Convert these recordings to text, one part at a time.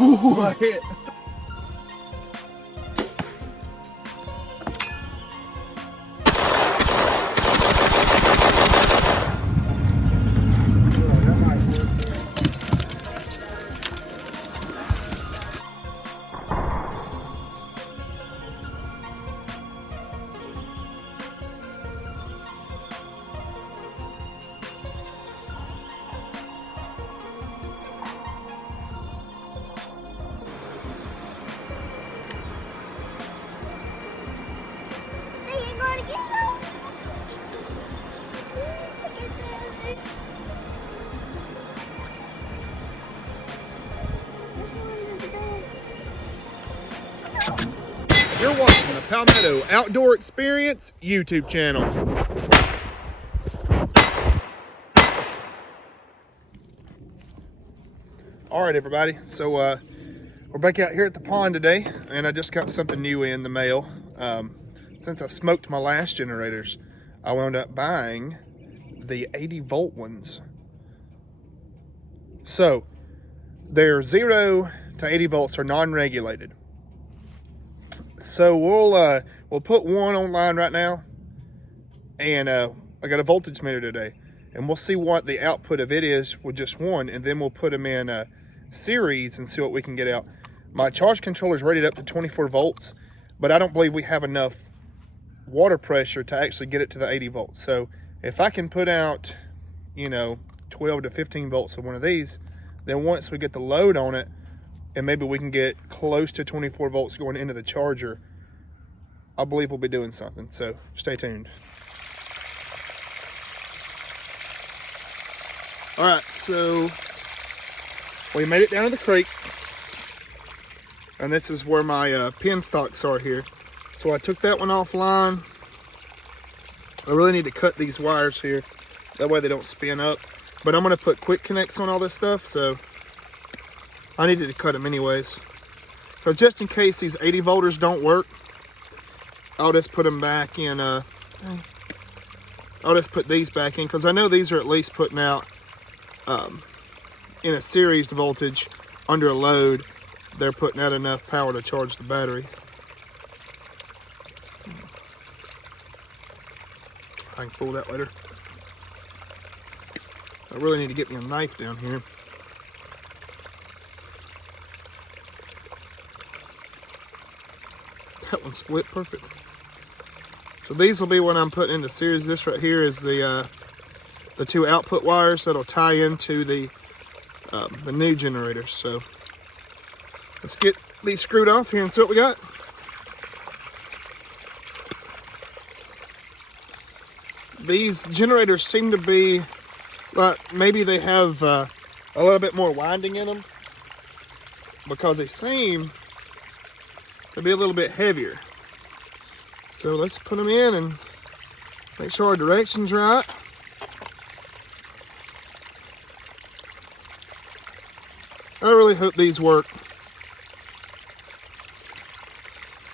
Ooh, I hit. You're watching the Palmetto Outdoor Experience YouTube channel. All right, everybody. So we're back out here at the pond today, and I just got something new in the mail. Since I smoked my last generators, I wound up buying the 80-volt ones. So they're 0 to 80 volts, are non-regulated. So we'll put one online right now, and I got a voltage meter today, and we'll see what the output of it is with just one, and then we'll put them in a series and see what we can get out. My charge controller is rated up to 24 volts, but I don't believe we have enough water pressure to actually get it to the 80 volts. So if I can put out, 12 to 15 volts of one of these, then once we get the load on it, and maybe we can get close to 24 volts going into the charger, I believe we'll be doing something. So stay tuned. All right, so we made it down to the creek, and this is where my pin stocks are here. So I took that one offline. I really need to cut these wires here, that way they don't spin up. But I'm gonna put quick connects on all this stuff, so I needed to cut them anyways. So just in case these 80 volters don't work, I'll just put them back in, I'll just put these back in, because I know these are at least putting out, in a series voltage under a load, they're putting out enough power to charge the battery. I can pull that later. I really need to get me a knife down here. That one split perfect. So these will be what I'm putting into series. This right here is the two output wires that'll tie into the new generators. So let's get these screwed off here and see what we got. These generators seem to be like, maybe they have a little bit more winding in them, because they seem to be a little bit heavier. So let's put them in and make sure our direction's right. I really hope these work.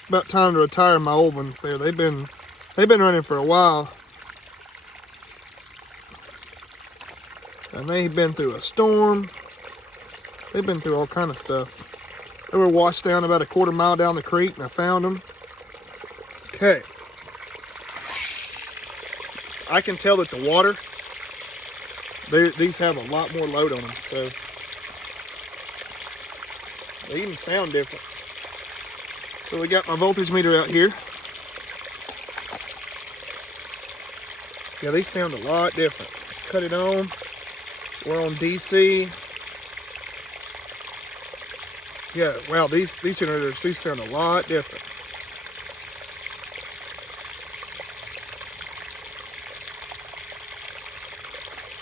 About time to retire my old ones there. They've been running for a while. And they've been through a storm. They've been through all kind of stuff. They were washed down about a quarter mile down the creek, and I found them. Okay. I can tell that the water, these have a lot more load on them, so they even sound different. So we got my voltage meter out here. Yeah, these sound a lot different. Cut it on. We're on DC. Yeah, wow, these generators do sound a lot different.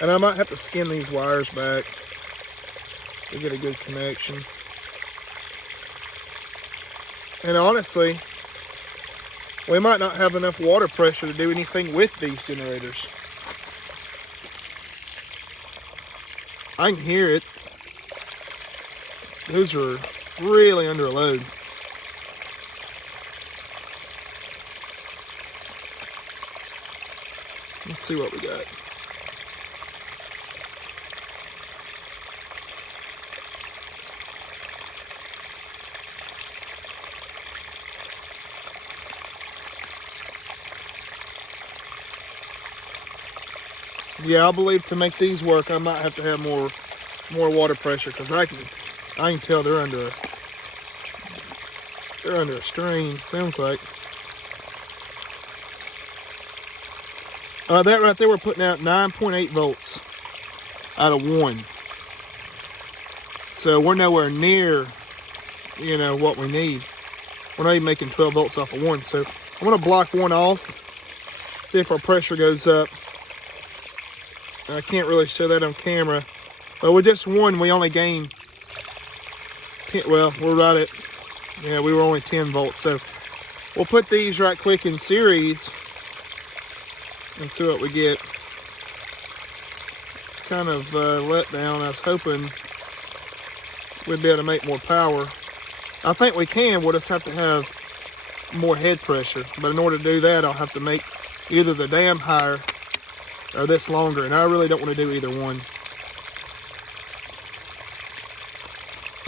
And I might have to skin these wires back to get a good connection. And honestly, we might not have enough water pressure to do anything with these generators. I can hear it. Those are really under a load. Let's see what we got. Yeah, I believe to make these work, I might have to have more water pressure, because I can tell they're under a strain. Sounds like. That right there, we're putting out 9.8 volts out of 1. So we're nowhere near, you know, what we need. We're not even making 12 volts off of 1. So I'm going to block 1 off, see if our pressure goes up. I can't really show that on camera. But with just 1, we only gain 10, well, we're right at, yeah, we were only 10 volts. So we'll put these right quick in series and see what we get. Kind of let down. I was hoping we'd be able to make more power. I think we can. We'll just have to have more head pressure. But in order to do that, I'll have to make either the dam higher or this longer. And I really don't want to do either one.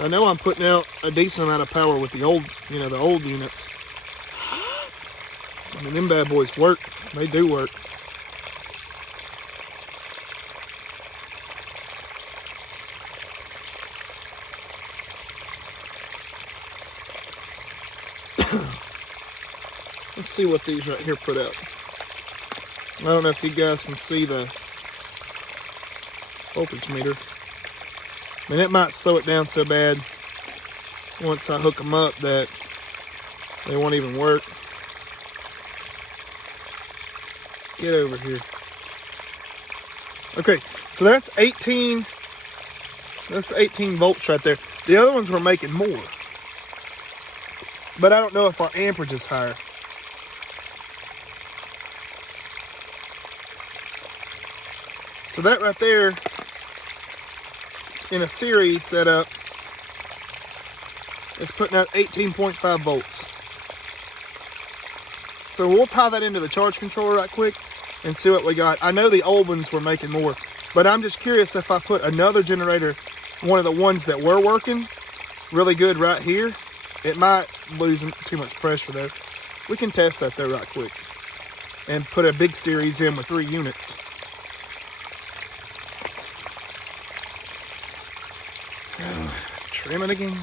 I know I'm putting out a decent amount of power with the old, you know, the old units. I mean, them bad boys work. They do work. Let's see what these right here put out. I don't know if you guys can see the voltage meter. I mean, it might slow it down so bad once I hook them up that they won't even work. Get over here. Okay, so that's 18 volts right there. The other ones were making more, but I don't know if our amperage is higher. So that right there, in a series setup, is putting out 18.5 volts. So we'll tie that into the charge controller right quick and see what we got. I know the old ones were making more, but I'm just curious if I put another generator, one of the ones that were working really good right here, it might lose too much pressure there. We can test that though right quick and put a big series in with 3 units. Trim it again.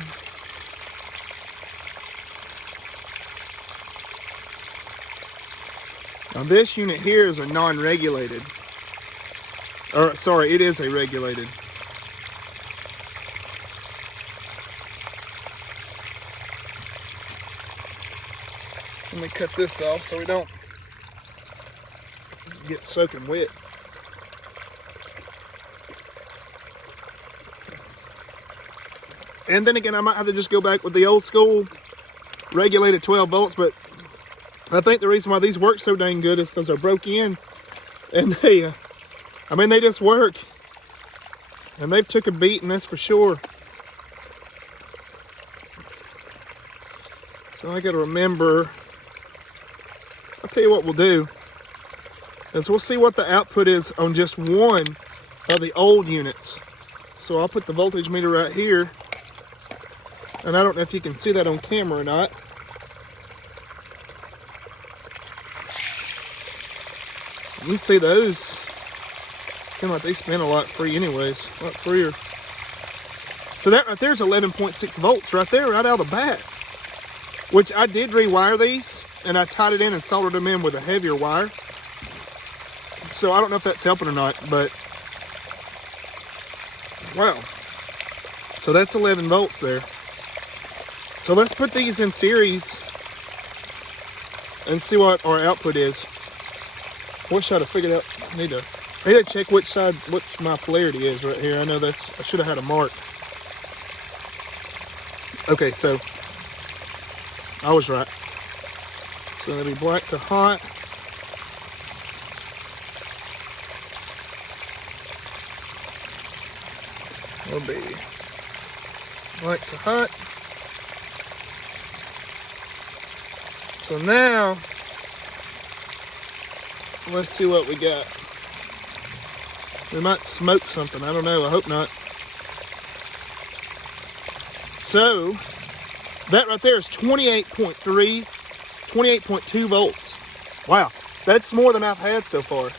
Now this unit here is a non-regulated. Or sorry, it is a regulated. Let me cut this off so we don't get soaking wet. And then again, I might have to just go back with the old school regulated 12 volts, but I think the reason why these work so dang good is because they're broke in, and they, I mean, they just work. And they've took a beating, that's for sure. So I gotta remember, I'll tell you what we'll do, is we'll see what the output is on just one of the old units. So I'll put the voltage meter right here. And I don't know if you can see that on camera or not. You can see those. Seem like they spin a lot free anyways. A lot freer. So that right there is 11.6 volts right there, right out of the bat. Which I did rewire these, and I tied it in and soldered them in with a heavier wire. So I don't know if that's helping or not, but wow. So that's 11 volts there. So let's put these in series and see what our output is. Wish I'd have figured out. I need to check which side, which my polarity is right here. I know that's, I should have had a mark. Okay, so I was right. So it'll be black to hot. Will be black to hot. So now, let's see what we got. We might smoke something. I don't know. I hope not. So, that right there is 28.3, 28.2 volts. Wow. That's more than I've had so far.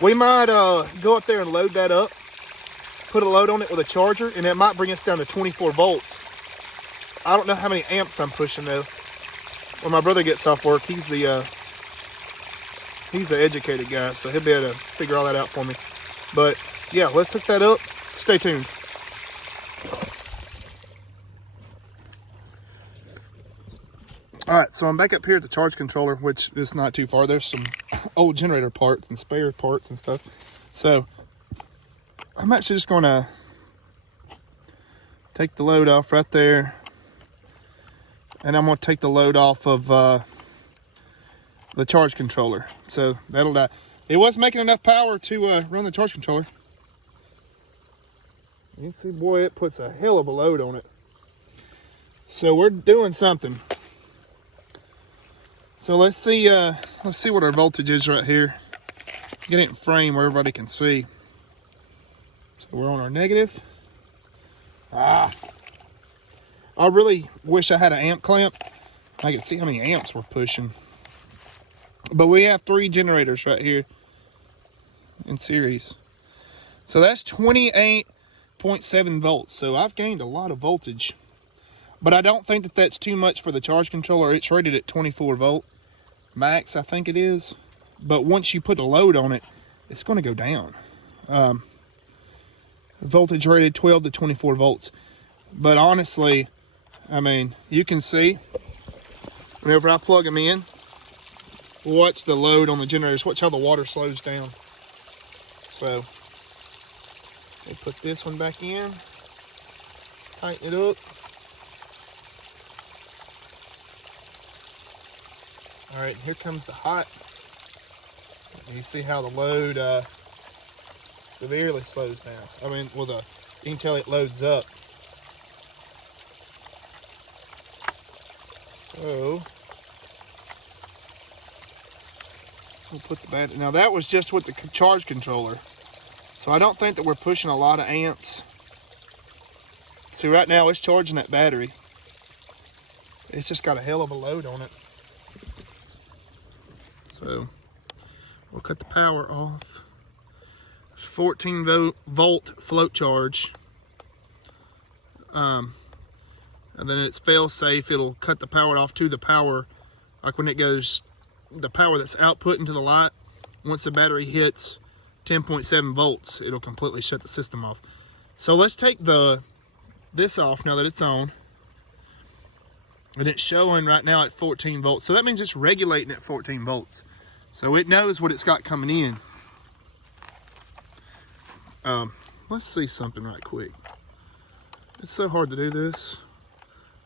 We might go up there and load that up, put a load on it with a charger, and it might bring us down to 24 volts. I don't know how many amps I'm pushing though. When my brother gets off work, he's the educated guy, so he'll be able to figure all that out for me. But yeah, let's hook that up. Stay tuned. All right, so I'm back up here at the charge controller, which is not too far. There's some old generator parts and spare parts and stuff. So I'm actually just gonna take the load off right there. And I'm gonna take the load off of the charge controller. So that'll die. It was making enough power to run the charge controller. You can see, boy, it puts a hell of a load on it. So we're doing something. So let's see what our voltage is right here. Get it in frame where everybody can see. So we're on our negative. I really wish I had an amp clamp. I could see how many amps we're pushing. But we have 3 generators right here in series. So that's 28.7 volts. So I've gained a lot of voltage. But I don't think that that's too much for the charge controller. It's rated at 24 volt max, I think it is. But once you put a load on it, it's going to go down. Voltage rated 12 to 24 volts. But honestly, I mean, you can see whenever I plug them in, watch the load on the generators. Watch how the water slows down. So, they put this one back in, tighten it up. All right, here comes the hot. You see how the load severely slows down. I mean, well, you can tell it loads up. So we'll put the battery. Now that was just with the charge controller, so I don't think that we're pushing a lot of amps. See, right now it's charging that battery. It's just got a hell of a load on it. So we'll cut the power off. 14 volt float charge. And then it's fail safe. It'll cut the power off to the power. Like when it goes, the power that's output into the light, once the battery hits 10.7 volts, it'll completely shut the system off. So let's take this off now that it's on. And it's showing right now at 14 volts. So that means it's regulating at 14 volts. So it knows what it's got coming in. Let's see something right quick. It's so hard to do this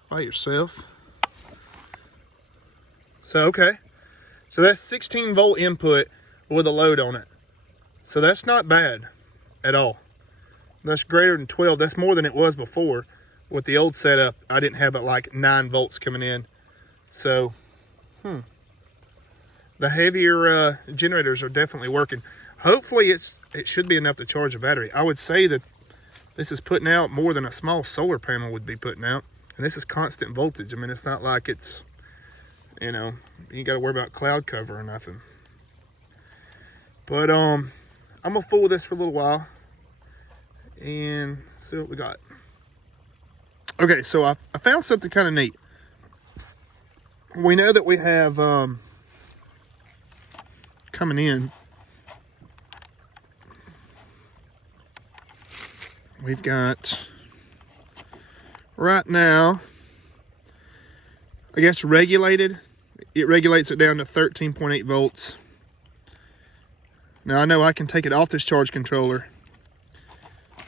by yourself. So, okay. So that's 16 volt input with a load on it. So that's not bad at all. That's greater than 12. That's more than it was before. With the old setup, I didn't have it like 9 volts coming in. So, the heavier generators are definitely working. Hopefully it should be enough to charge a battery. I would say that this is putting out more than a small solar panel would be putting out. And this is constant voltage. I mean, it's not like it's, you know, you got to worry about cloud cover or nothing. But I'm going to fool with this for a little while and see what we got. Okay, so I found something kind of neat. We know that we have coming in, we've got right now, I guess regulated. It regulates it down to 13.8 volts. Now I know I can take it off this charge controller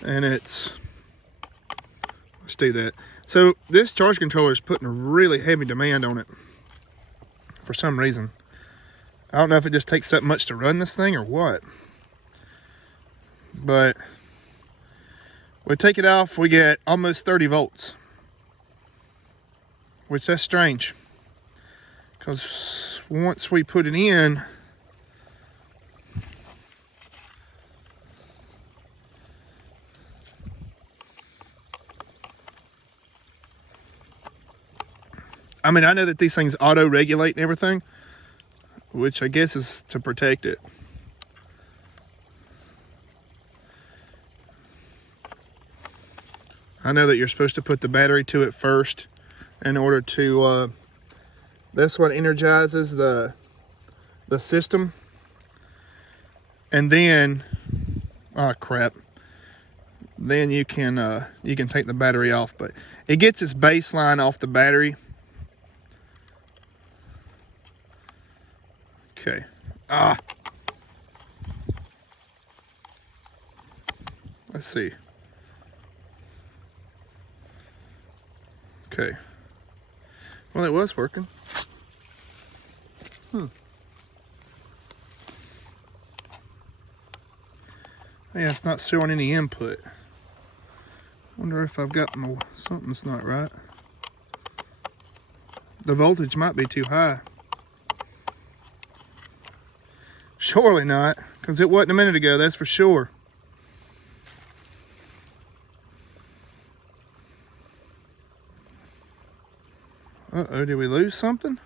and let's do that. So this charge controller is putting a really heavy demand on it for some reason. I don't know if it just takes that much to run this thing or what. But we take it off, we get almost 30 volts. Which that's strange. Because once we put it in, I mean, I know that these things auto-regulate and everything, which I guess is to protect it. I know that you're supposed to put the battery to it first in order to, that's what energizes the system. And then, oh crap, then you can take the battery off, but it gets its baseline off the battery. Okay. Let's see. Okay. Well, it was working. Yeah, it's not showing any input. Wonder if I've got something's not right. The voltage might be too high. Surely not, because it wasn't a minute ago, that's for sure. Uh-oh, did we lose something?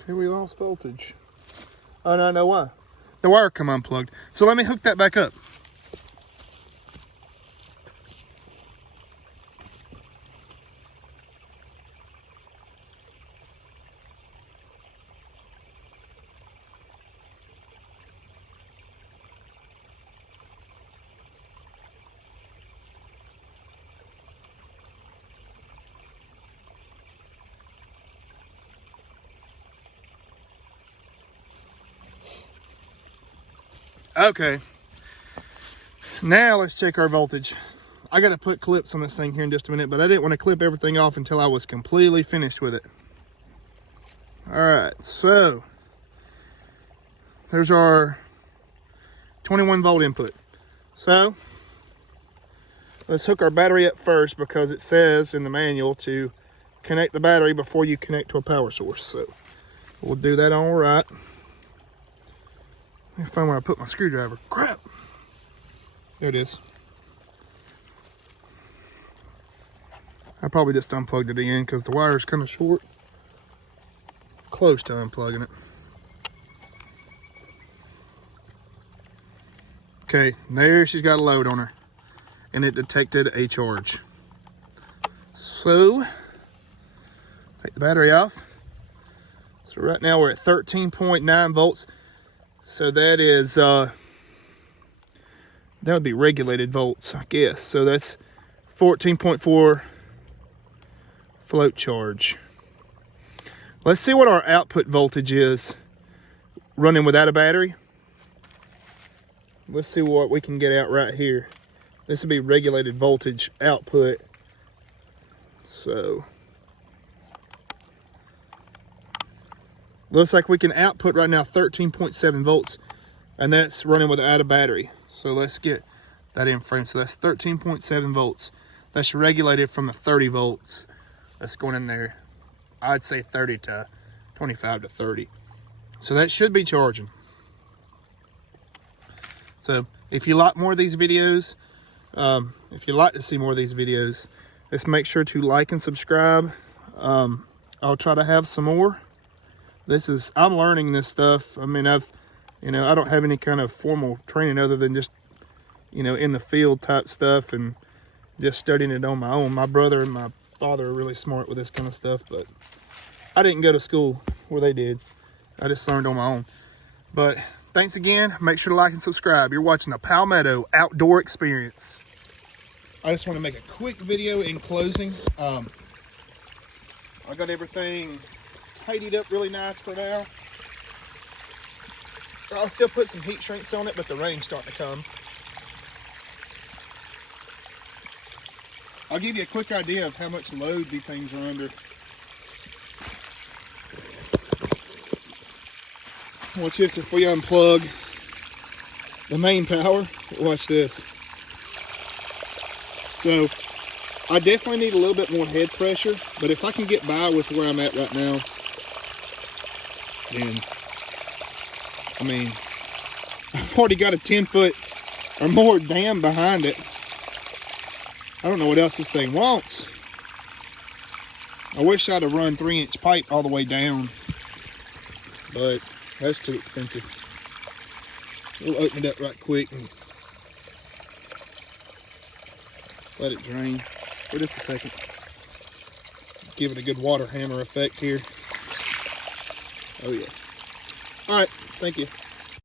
Okay, we lost voltage. Oh, no, I know why. The wire come unplugged. So let me hook that back up. Okay, now let's check our voltage. I gotta put clips on this thing here in just a minute, but I didn't want to clip everything off until I was completely finished with it. All right, so there's our 21 volt input. So let's hook our battery up first, because it says in the manual to connect the battery before you connect to a power source. So we'll do that all right. Let me find where I put my screwdriver. Crap! There it is. I probably just unplugged it in because the wire is kind of short. Close to unplugging it. Okay, there she's got a load on her. And it detected a charge. So, take the battery off. So right now we're at 13.9 volts. So that is, that would be regulated volts, I guess. So that's 14.4 float charge. Let's see what our output voltage is running without a battery. Let's see what we can get out right here. This would be regulated voltage output. So, looks like we can output right now 13.7 volts, and that's running without a battery. So let's get that in frame. So that's 13.7 volts. That's regulated from the 30 volts that's going in there. I'd say 30 to 25 to 30. So that should be charging. So if you like more of these videos, if you'd like to see more of these videos, just make sure to like and subscribe. I'll try to have some more. I'm learning this stuff. I mean, I don't have any kind of formal training other than just, in the field type stuff and just studying it on my own. My brother and my father are really smart with this kind of stuff, but I didn't go to school where they did. I just learned on my own. But thanks again. Make sure to like and subscribe. You're watching the Palmetto Outdoor Experience. I just want to make a quick video in closing. I got everything tidied up really nice for now. I'll still put some heat shrinks on it, but the rain's starting to come. I'll give you a quick idea of how much load these things are under. Watch this. If we unplug the main power, watch this. So I definitely need a little bit more head pressure, but if I can get by with where I'm at right now, then I've already got a 10-foot or more dam behind it. I don't know what else this thing wants. I wish I'd have run 3-inch pipe all the way down, but that's too expensive. We'll open it up right quick and Let it drain for just a second. Give it a good water hammer effect here. Oh yeah. All right, thank you.